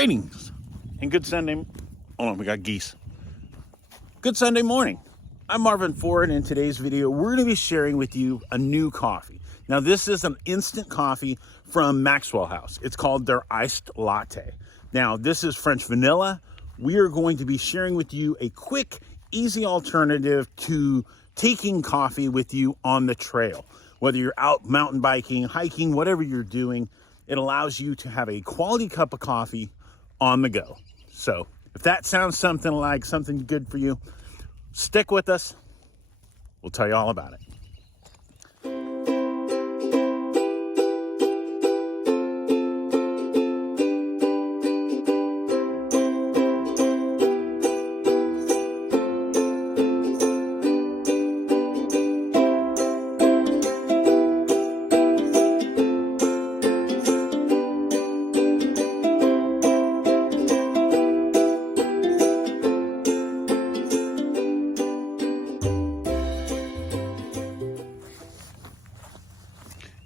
Greetings and good Sunday. Hold on, we got geese. Good Sunday morning. I'm Marvin Ford, and in today's video, we're going to be sharing with you a new coffee. Now, this is an instant coffee from Maxwell House. It's called their iced latte. Now, this is French vanilla. We are going to be sharing with you a quick, easy alternative to taking coffee with you on the trail. Whether you're out mountain biking, hiking, whatever you're doing, it allows you to have a quality cup of coffee on the go. So if that sounds something like something good for you, stick with us. We'll tell you all about it.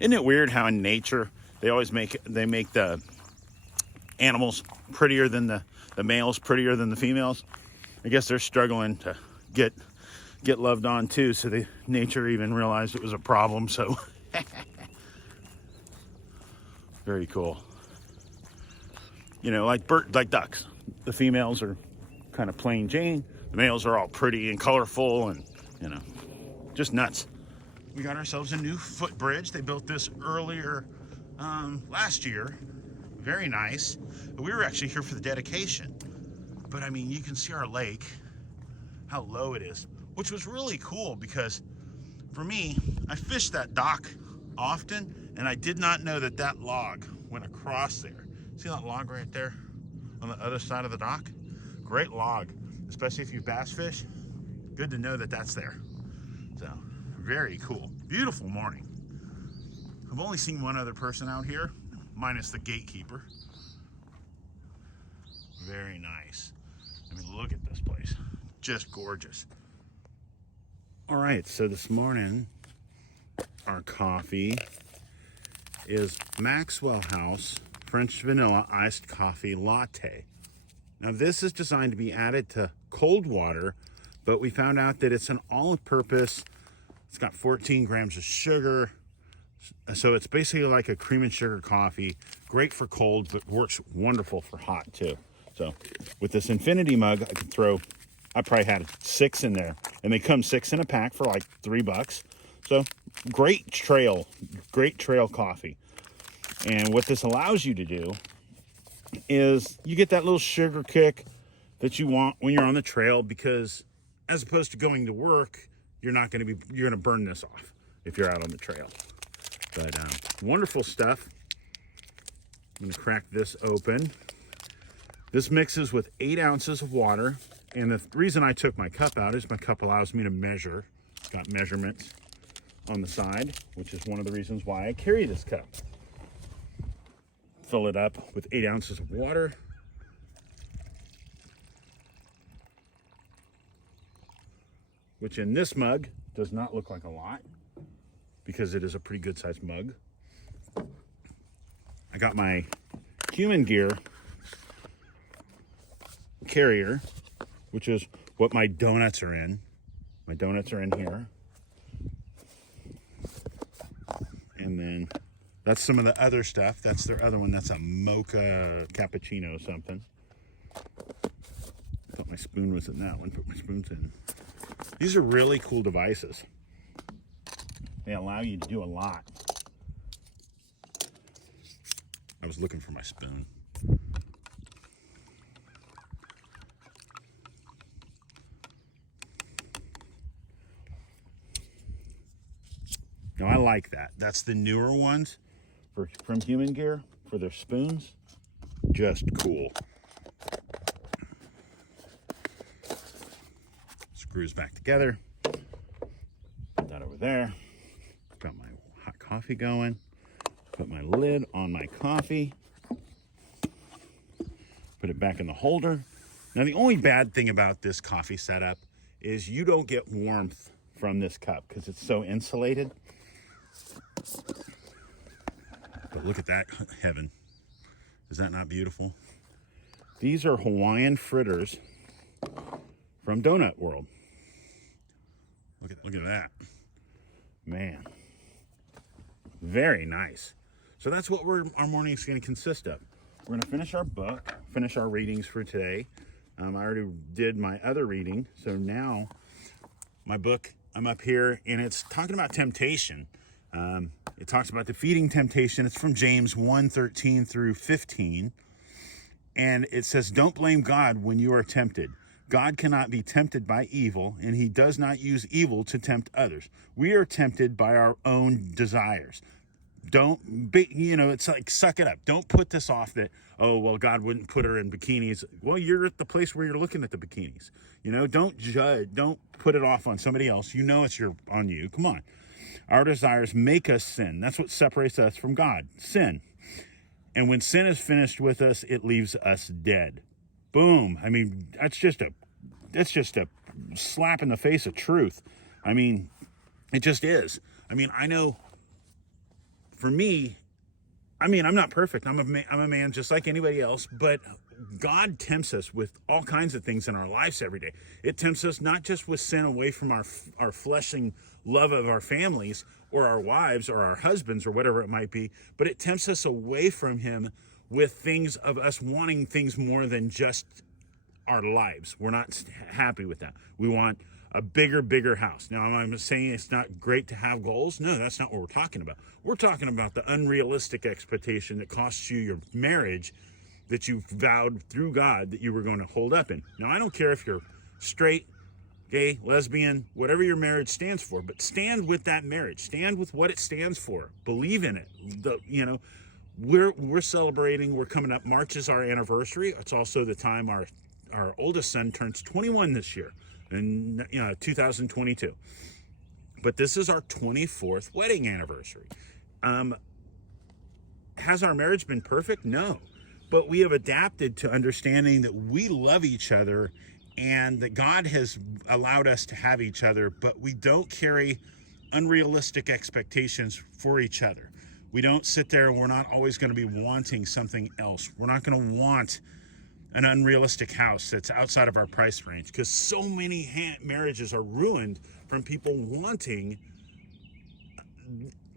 Isn't it weird how in nature they always make the animals prettier than the males, prettier than the females? I guess they're struggling to get loved on too, so the nature even realized it was a problem. So very cool. You know, like ducks. The females are kind of plain Jane. The males are all pretty and colorful and, you know, just nuts. We got ourselves a new footbridge. They built this earlier last year. Very nice. We were actually here for the dedication. But I mean, you can see our lake, how low it is, which was really cool because for me, I fished that dock often and I did not know that that log went across there. See that log right there on the other side of the dock? Great log, especially if you bass fish. Good to know that that's there. So. Very cool. Beautiful morning. I've only seen one other person out here, minus the gatekeeper. Very nice. I mean, look at this place. Just gorgeous. All right, so this morning, our coffee is Maxwell House French Vanilla Iced Coffee Latte. Now, this is designed to be added to cold water, but we found out that it's an all-purpose. It's got 14 grams of sugar. So it's basically like a cream and sugar coffee. Great for cold, but works wonderful for hot too. So with this Infinity mug, I probably had 6 in there. And they come 6 in a pack for like $3. So great trail coffee. And what this allows you to do is you get that little sugar kick that you want when you're on the trail, because as opposed to going to work, you're gonna burn this off if you're out on the trail. But wonderful stuff. I'm gonna crack this open. This mixes with 8 ounces of water. And the reason I took my cup out is my cup allows me to measure. It's got measurements on the side, which is one of the reasons why I carry this cup. Fill it up with 8 ounces of water. Which in this mug does not look like a lot because it is a pretty good sized mug. I got my Humangear carrier, which is what my donuts are in. My donuts are in here. And then that's some of the other stuff. That's their other one. That's a mocha cappuccino or something. I thought my spoon was in that one. Put my spoons in. These are really cool devices. They allow you to do a lot. I was looking for my spoon. Now I like that. That's the newer ones from Humangear for their spoons. Just cool. Screws back together. Put that over there. Got my hot coffee going. Put my lid on my coffee. Put it back in the holder. Now the only bad thing about this coffee setup is you don't get warmth from this cup because it's so insulated. But look at that heaven. Is that not beautiful? These are Hawaiian fritters from Doughnut World. Look at that. Man. Very nice. So that's what our morning is going to consist of. We're going to finish our book, finish our readings for today. I already did my other reading, so now my book, I'm up here, and it's talking about temptation. It talks about defeating temptation. It's from James 1:13 through 15. And it says, don't blame God when you are tempted. God cannot be tempted by evil, and he does not use evil to tempt others. We are tempted by our own desires. Don't be, it's like, suck it up. Don't put this off that, oh, well, God wouldn't put her in bikinis. Well, you're at the place where you're looking at the bikinis. Don't judge. Don't put it off on somebody else. It's on you. Come on. Our desires make us sin. That's what separates us from God. Sin. And when sin is finished with us, it leaves us dead. Boom. I mean, that's just a slap in the face of truth. I mean, it just is. I mean, I know for me, I'm not perfect. I'm a man just like anybody else, but God tempts us with all kinds of things in our lives every day. It tempts us not just with sin away from our fleshing love of our families or our wives or our husbands or whatever it might be, but it tempts us away from him with things of us wanting things more than just our lives. We're not happy with that. We want a bigger house. Now, I'm saying it's not great to have goals. No, that's not what we're talking about. We're talking about the unrealistic expectation that costs you your marriage that you vowed through God that you were going to hold up in. Now, I don't care if you're straight, gay, lesbian, whatever your marriage stands for, but stand with that marriage. Stand with what it stands for. Believe in it. We're celebrating. We're coming up. March is our anniversary. It's also the time our oldest son turns 21 this year in 2022. But this is our 24th wedding anniversary. Has our marriage been perfect? No. But we have adapted to understanding that we love each other and that God has allowed us to have each other, but we don't carry unrealistic expectations for each other. We don't sit there and we're not always going to be wanting something else. We're not going to want an unrealistic house that's outside of our price range, because so many marriages are ruined from people wanting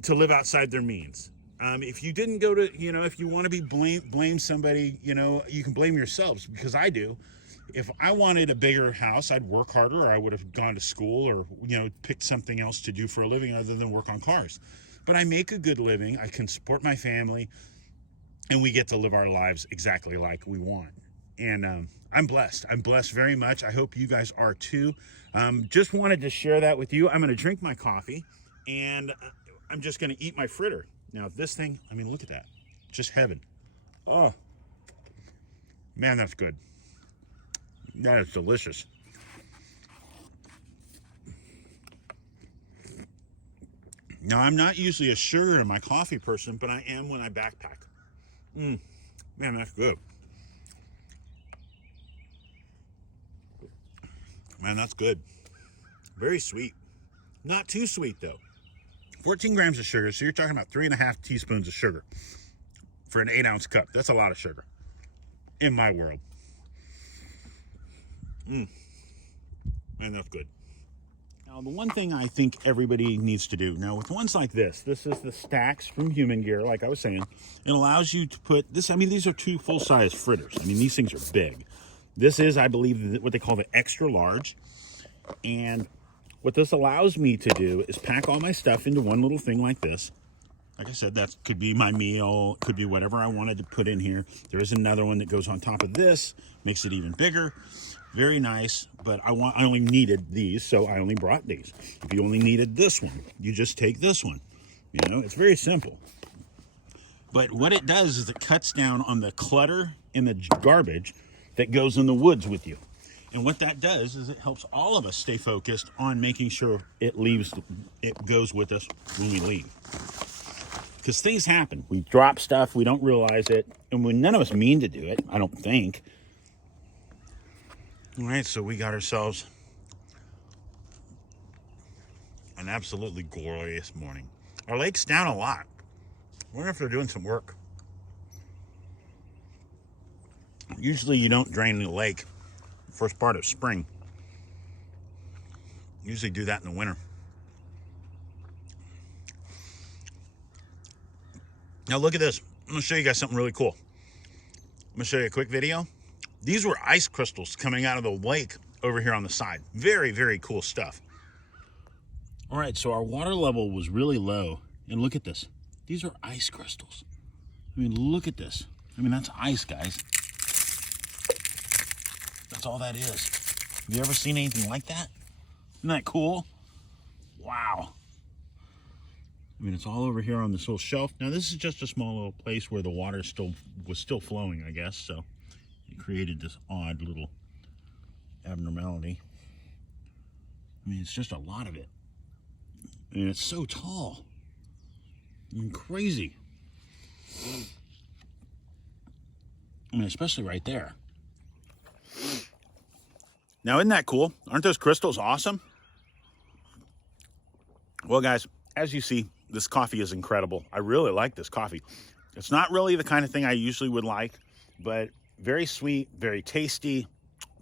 to live outside their means. If you didn't go to, if you want to be blame somebody, you can blame yourselves, because I do. If I wanted a bigger house, I'd work harder, or I would have gone to school, or, picked something else to do for a living other than work on cars. But I make a good living. I can support my family, and we get to live our lives exactly like we want. And I'm blessed. I'm blessed very much. I hope you guys are too. Just wanted to share that with you. I'm going to drink my coffee, and I'm just going to eat my fritter. Now, this thing, look at that. Just heaven. Oh, man, that's good. That is delicious. Now, I'm not usually a sugar in my coffee person, but I am when I backpack. Man, that's good. Man, that's good. Very sweet. Not too sweet, though. 14 grams of sugar, so you're talking about 3.5 teaspoons of sugar for an 8-ounce cup. That's a lot of sugar in my world. Man, that's good. Now, the one thing I think everybody needs to do, now with ones like this is the Stax from Humangear, like I was saying. It allows you to put this, these are 2 full-size fritters. These things are big. This is, I believe, what they call the extra large. And what this allows me to do is pack all my stuff into one little thing like this. Like I said, that could be my meal, could be whatever I wanted to put in here. There is another one that goes on top of this, makes it even bigger. Very nice, but I only needed these, so I only brought these. If you only needed this one, you just take this one. It's very simple. But what it does is it cuts down on the clutter and the garbage that goes in the woods with you. And what that does is it helps all of us stay focused on making sure it goes with us when we leave. Because things happen. We drop stuff, we don't realize it, and none of us mean to do it, I don't think. All right, so we got ourselves an absolutely glorious morning. Our lake's down a lot. I wonder if they're doing some work. Usually you don't drain the lake first part of spring. Usually do that in the winter. Now look at this. I'm going to show you guys something really cool. I'm going to show you a quick video. These were ice crystals coming out of the lake over here on the side. Very, very cool stuff. All right, so our water level was really low. And look at this. These are ice crystals. I mean, look at this. I mean, that's ice, guys. That's all that is. Have you ever seen anything like that? Isn't that cool? Wow. I mean, it's all over here on this little shelf. Now, this is just a small little place where the water was still flowing, I guess. So it created this odd little abnormality. I mean, it's just a lot of it. And it's so tall. I mean, crazy. I mean, especially right there. Now, isn't that cool? Aren't those crystals awesome? Well, guys, as you see, this coffee is incredible. I really like this coffee. It's not really the kind of thing I usually would like, but very sweet, very tasty,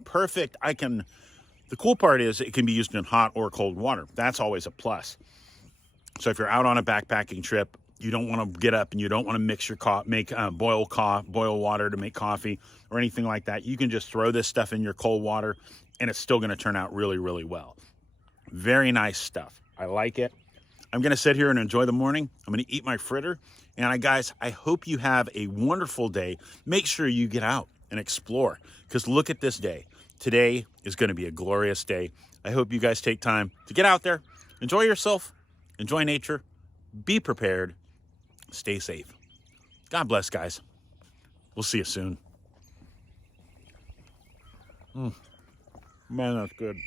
perfect. The cool part is it can be used in hot or cold water. That's always a plus. So if you're out on a backpacking trip, you don't want to get up and you don't want to mix your boil water to make coffee or anything like that. You can just throw this stuff in your cold water and it's still going to turn out really, really well. Very nice stuff. I like it. I'm going to sit here and enjoy the morning. I'm going to eat my fritter. And guys, I hope you have a wonderful day. Make sure you get out and explore, because look at this day. Today is going to be a glorious day. I hope you guys take time to get out there, enjoy yourself, enjoy nature, be prepared, stay safe. God bless, guys. We'll see you soon. Man, that's good.